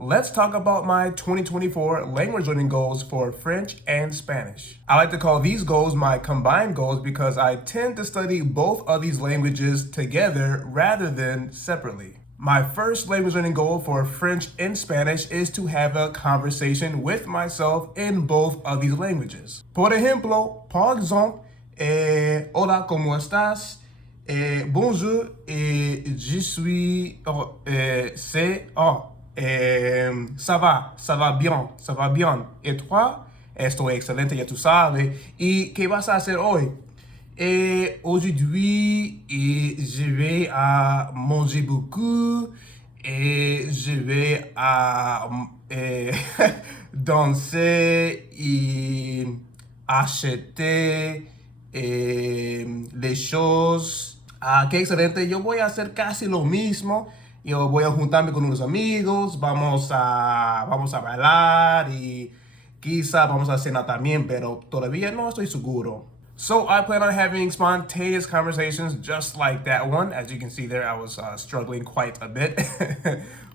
let's talk about my 2024 language learning goals for French and Spanish. I like to call these goals my combined goals because I tend to study both of these languages together rather than separately. My first language learning goal for French and Spanish is to have a conversation with myself in both of these languages. Por exemple, hola, ¿cómo estás? Bonjour, je suis, ça va bien. ¿Y tú? Estoy excelente, ya tú sabes. ¿Y qué vas a hacer hoy? Aujourd'hui, je vais à manger beaucoup et je vais à danser et acheter les choses. Qué excelente, yo voy a hacer casi lo mismo. Yo voy a juntarme con unos amigos, vamos a bailar y quizá vamos a cenar también, pero todavía no estoy seguro. So I plan on having spontaneous conversations just like that one. As you can see there, I was struggling quite a bit.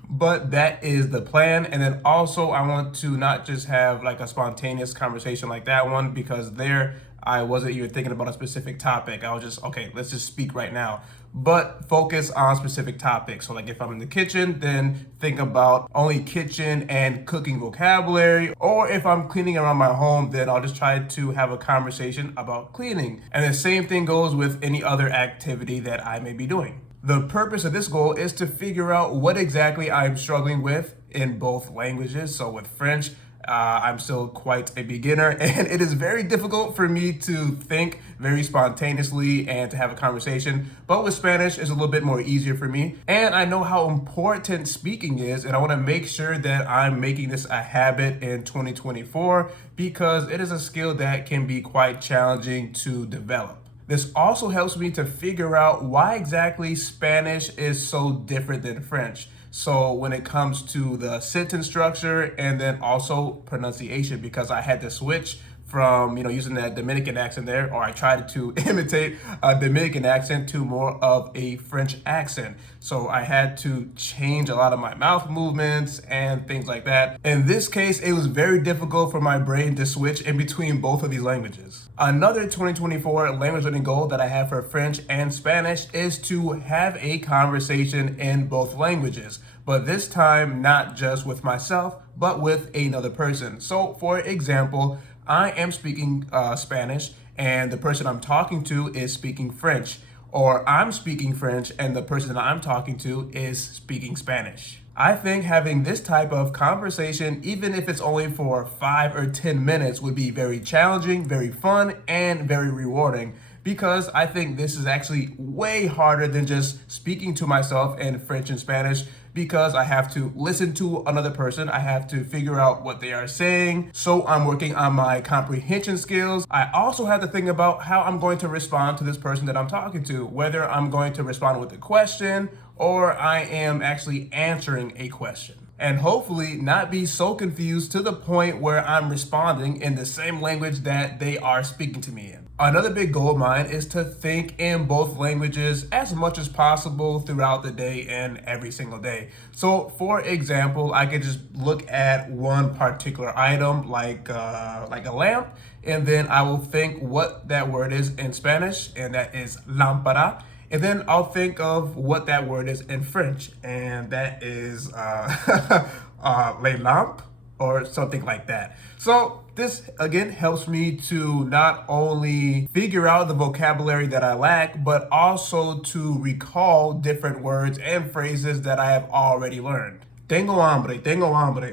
But that is the plan. And then also I want to not just have like a spontaneous conversation like that one, because there I wasn't even thinking about a specific topic. I was just, okay, let's just speak right now. But focus on specific topics. So like if I'm in the kitchen, then think about only kitchen and cooking vocabulary. Or if I'm cleaning around my home, then I'll just try to have a conversation about cleaning. And the same thing goes with any other activity that I may be doing. The purpose of this goal is to figure out what exactly I'm struggling with in both languages. So with French, I'm still quite a beginner, and it is very difficult for me to think very spontaneously and to have a conversation. But with Spanish, it's a little bit more easier for me. And I know how important speaking is, and I want to make sure that I'm making this a habit in 2024 because it is a skill that can be quite challenging to develop. This also helps me to figure out why exactly Spanish is so different than French. So when it comes to the sentence structure and then also pronunciation, because I had to switch from, using that Dominican accent there, or I tried to imitate a Dominican accent to more of a French accent. So I had to change a lot of my mouth movements and things like that. In this case, it was very difficult for my brain to switch in between both of these languages. Another 2024 language learning goal that I have for French and Spanish is to have a conversation in both languages, but this time not just with myself, but with another person. So for example, I am speaking Spanish and the person I'm talking to is speaking French, or I'm speaking French and the person that I'm talking to is speaking Spanish. I think having this type of conversation, even if it's only for 5 or 10 minutes, would be very challenging, very fun, and very rewarding, because I think this is actually way harder than just speaking to myself in French and Spanish, because I have to listen to another person. I have to figure out what they are saying. So I'm working on my comprehension skills. I also have to think about how I'm going to respond to this person that I'm talking to, whether I'm going to respond with a question or I am actually answering a question. And hopefully not be so confused to the point where I'm responding in the same language that they are speaking to me in. Another big goal of mine is to think in both languages as much as possible throughout the day and every single day. So for example, I could just look at one particular item like a lamp, and then I will think what that word is in Spanish, and that is lámpara. And then I'll think of what that word is in French, and that is les lampes, or something like that. So this again helps me to not only figure out the vocabulary that I lack, but also to recall different words and phrases that I have already learned. Tengo hambre.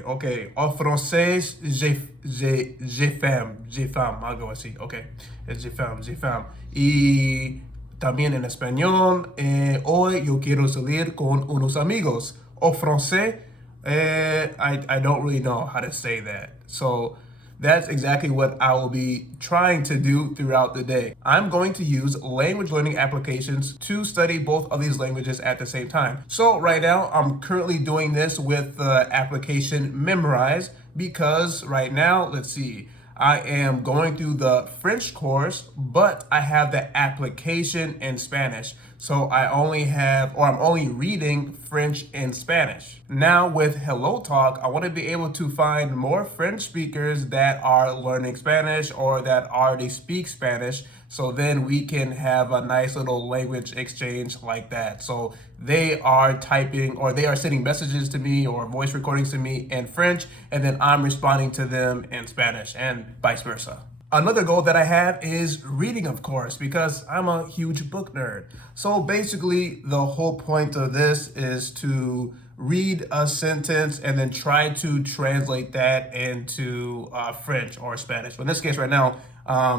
Okay. En français, j'ai faim, algo así. Okay. J'ai faim. Y también en español, hoy yo quiero salir con unos amigos. En français, I don't really know how to say that. So that's exactly what I will be trying to do throughout the day. I'm going to use language learning applications to study both of these languages at the same time. So right now, I'm currently doing this with the application Memrise, because right now, let's see, I am going through the French course, but I have the application in Spanish. So I'm only reading French and Spanish. Now with Hello Talk, I want to be able to find more French speakers that are learning Spanish or that already speak Spanish. So then we can have a nice little language exchange like that. So they are typing or they are sending messages to me or voice recordings to me in French, and then I'm responding to them in Spanish and vice versa. Another goal that I have is reading, of course, because I'm a huge book nerd. So basically, the whole point of this is to read a sentence and then try to translate that into French or Spanish. But in this case right now,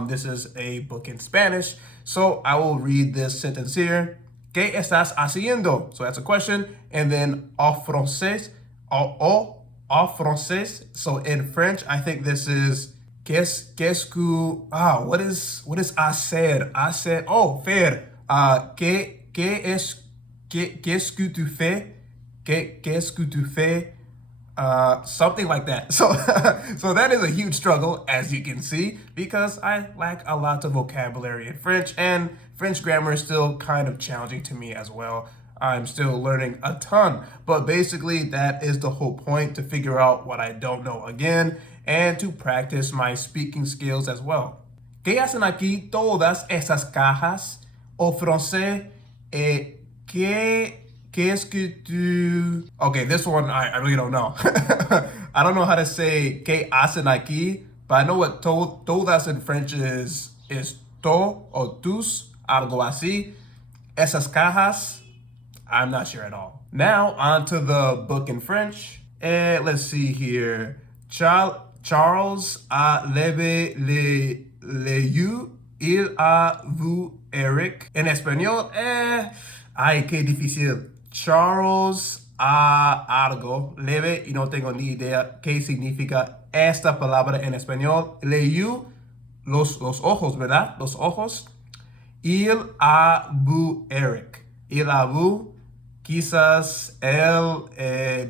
this is a book in Spanish. So I will read this sentence here. ¿Qué estás haciendo? So that's a question. And then en français, en français. So in French, I think this is qu'est-ce que, what is hacer? Hacer, faire. Qu'est-ce que tu fais? Qu'est-ce que tu fais? Something like that. So that is a huge struggle, as you can see, because I lack a lot of vocabulary in French, and French grammar is still kind of challenging to me as well. I'm still learning a ton, but basically that is the whole point, to figure out what I don't know again and to practice my speaking skills as well. ¿Qué hacen aquí todas esas cajas? O francés, ¿qué es que tú... Okay, this one I really don't know. I don't know how to say ¿qué hacen aquí? But I know what todas in French is to or tus, algo así. Esas cajas, I'm not sure at all. Now, on to the book in French. Let's see here. Charles a levé le you, il a vu Eric. En español, ay, qué difícil. Charles a algo leve y no tengo ni idea qué significa esta palabra en español. Leyó los ojos, ¿verdad? Los ojos. Il a vu Eric. Il a vu, quizás él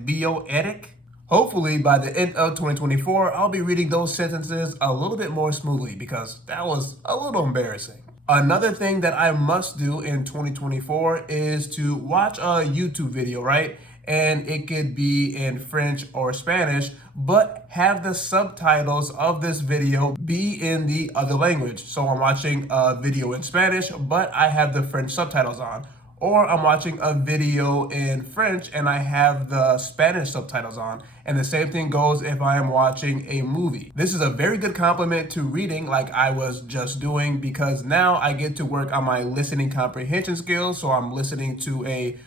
vio Eric. Hopefully, by the end of 2024, I'll be reading those sentences a little bit more smoothly, because that was a little embarrassing. Another thing that I must do in 2024 is to watch a YouTube video, right? And it could be in French or Spanish, but have the subtitles of this video be in the other language. So I'm watching a video in Spanish, but I have the French subtitles on. Or I'm watching a video in French and I have the Spanish subtitles on. And the same thing goes if I am watching a movie. This is a very good complement to reading, like I was just doing, because now I get to work on my listening comprehension skills. So I'm listening to a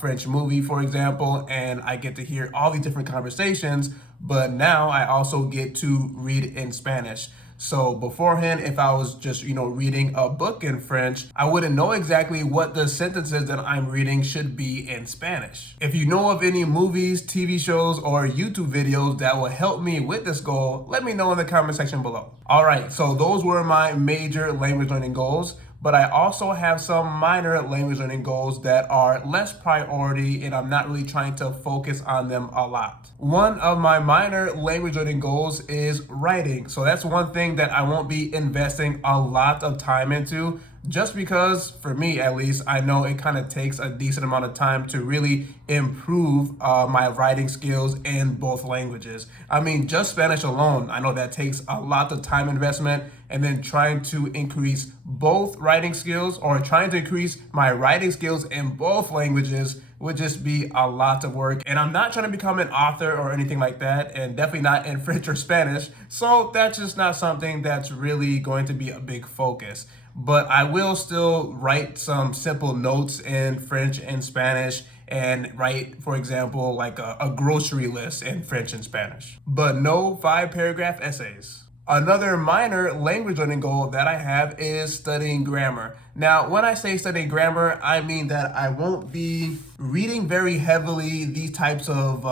French movie, for example, and I get to hear all these different conversations, but now I also get to read in Spanish. So beforehand, if I was just, reading a book in French, I wouldn't know exactly what the sentences that I'm reading should be in Spanish. If you know of any movies, TV shows, or YouTube videos that will help me with this goal, let me know in the comment section below. All right, so those were my major language learning goals. But I also have some minor language learning goals that are less priority, and I'm not really trying to focus on them a lot. One of my minor language learning goals is writing. So that's one thing that I won't be investing a lot of time into, just because, for me at least, I know it kind of takes a decent amount of time to really improve my writing skills in both languages. I mean, just Spanish alone, I know that takes a lot of time investment, and then trying to increase both writing skills, or trying to increase my writing skills in both languages, would just be a lot of work. And I'm not trying to become an author or anything like that, and definitely not in French or Spanish. So that's just not something that's really going to be a big focus. But I will still write some simple notes in French and Spanish, and write, for example, like a grocery list in French and Spanish. But no 5-paragraph essays. Another minor language learning goal that I have is studying grammar. Now, when I say studying grammar, I mean that I won't be reading very heavily these types of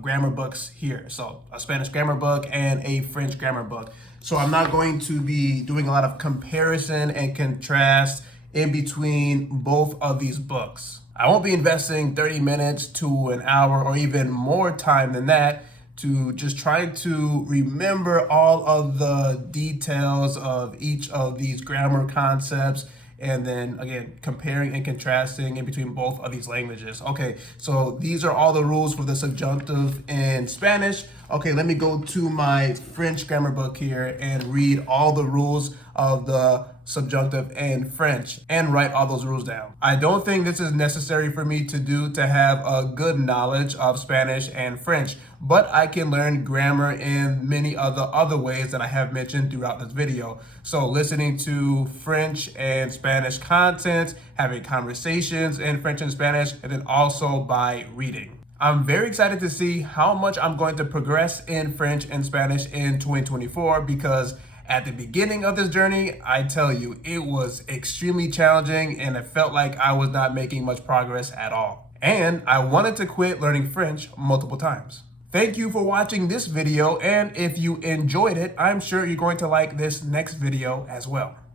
grammar books here. So a Spanish grammar book and a French grammar book. So I'm not going to be doing a lot of comparison and contrast in between both of these books. I won't be investing 30 minutes to an hour or even more time than that to just try to remember all of the details of each of these grammar concepts and then again, comparing and contrasting in between both of these languages. Okay, so these are all the rules for the subjunctive in Spanish. Okay, let me go to my French grammar book here and read all the rules of the subjunctive in French and write all those rules down. I don't think this is necessary for me to do to have a good knowledge of Spanish and French, but I can learn grammar in many other ways that I have mentioned throughout this video. So listening to French and Spanish content, having conversations in French and Spanish, and then also by reading. I'm very excited to see how much I'm going to progress in French and Spanish in 2024 because at the beginning of this journey, I tell you, it was extremely challenging and it felt like I was not making much progress at all. And I wanted to quit learning French multiple times. Thank you for watching this video, and if you enjoyed it, I'm sure you're going to like this next video as well.